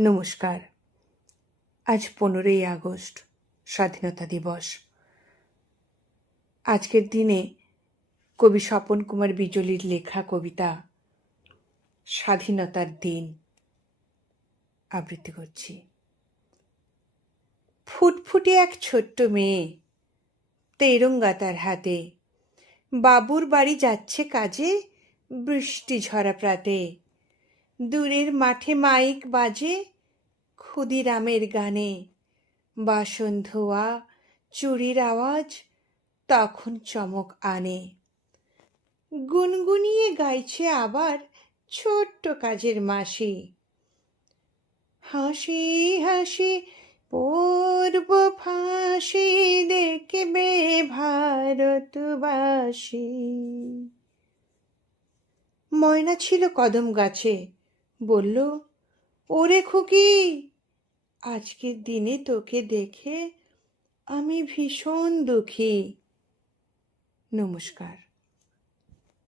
নমস্কার। আজ 15ই আগস্ট, স্বাধীনতা দিবস। আজকের দিনে কবি স্বপন কুমার বিজলির লেখা কবিতা স্বাধীনতার দিন আবৃত্তি করছি। ফুটফুটে এক ছোট্ট মেয়ে, তেরঙ্গা তার হাতে, বাবুর বাড়ি যাচ্ছে কাজে, বৃষ্টি ঝরা প্রাতে। দূরের মাঠে মাইক বাজে ক্ষুদিরামের গানে, বাসন ধোয়া চুরির আওয়াজ তখন চমক আনে। গুনগুনিয়ে গাইছে আবার ছোট্ট কাজের মাসি, হাসি হাসি পূর্ব ফাঁসি দেখবে ভারতবাসী। ময়না ছিল কদম গাছে, বলল, ওরে খুকি, আজকের দিনে তোকে দেখে আমি ভীষণ দুঃখী। নমস্কার।